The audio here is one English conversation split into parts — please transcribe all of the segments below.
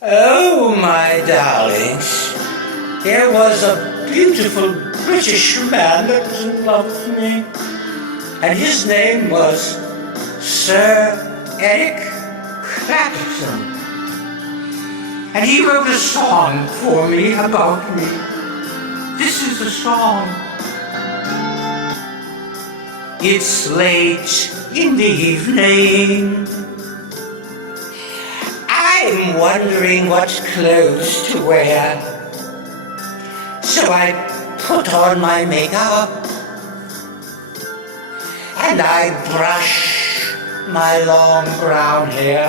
Oh, my darlings, there was a beautiful British man that was in love with me, and his name was Sir Eric Clapton. And he wrote a song for me about me. This is the song. It's late in the evening. I'm wondering what clothes to wear. So I put on my makeup and I brush my long brown hair.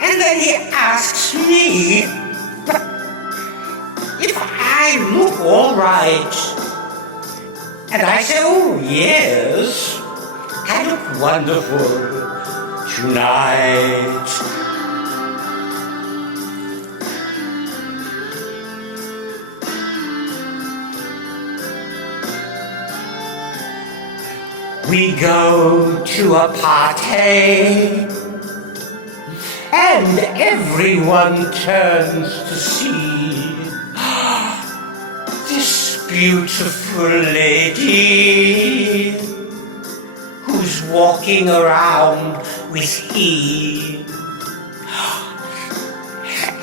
And then he asks me if I look all right. And I say, oh yes, I look wonderful tonight. We go to a party and everyone turns to see this beautiful lady who's walking around with he.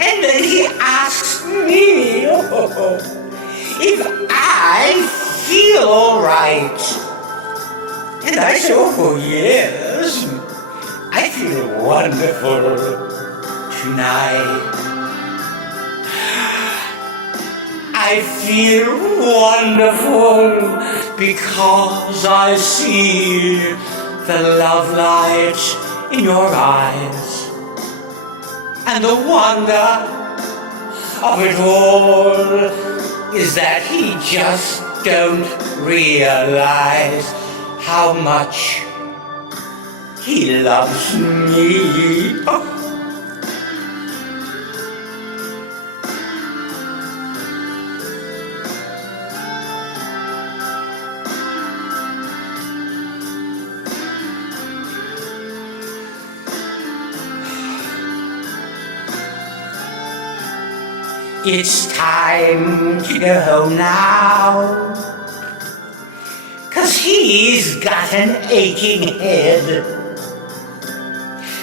And then he asks me if I feel all right. And I say, oh yes, I feel wonderful tonight. I feel wonderful because I see the love light in your eyes. And the wonder of it all is that he just don't realize how much he loves me. Oh. It's time to go home now, 'cause he's got an aching head.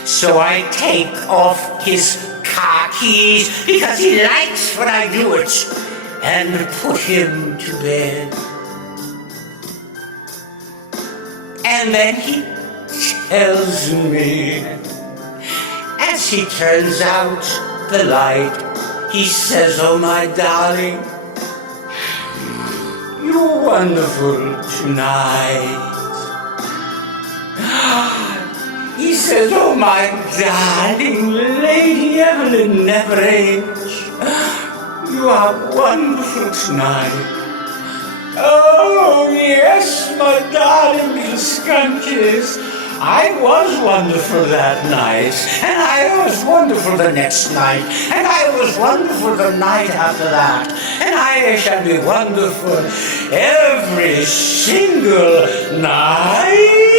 So I take off his car keys, because he likes when I do it, and put him to bed. And then he tells me, as he turns out the light, he says, oh my darling, you're wonderful tonight. He says, oh my darling Lady Evelyn Neverage, you are wonderful tonight. Oh yes, my darling little skunkies, I was wonderful that night, and I was wonderful the next night, and I was wonderful the night after that, and I shall be wonderful every single night.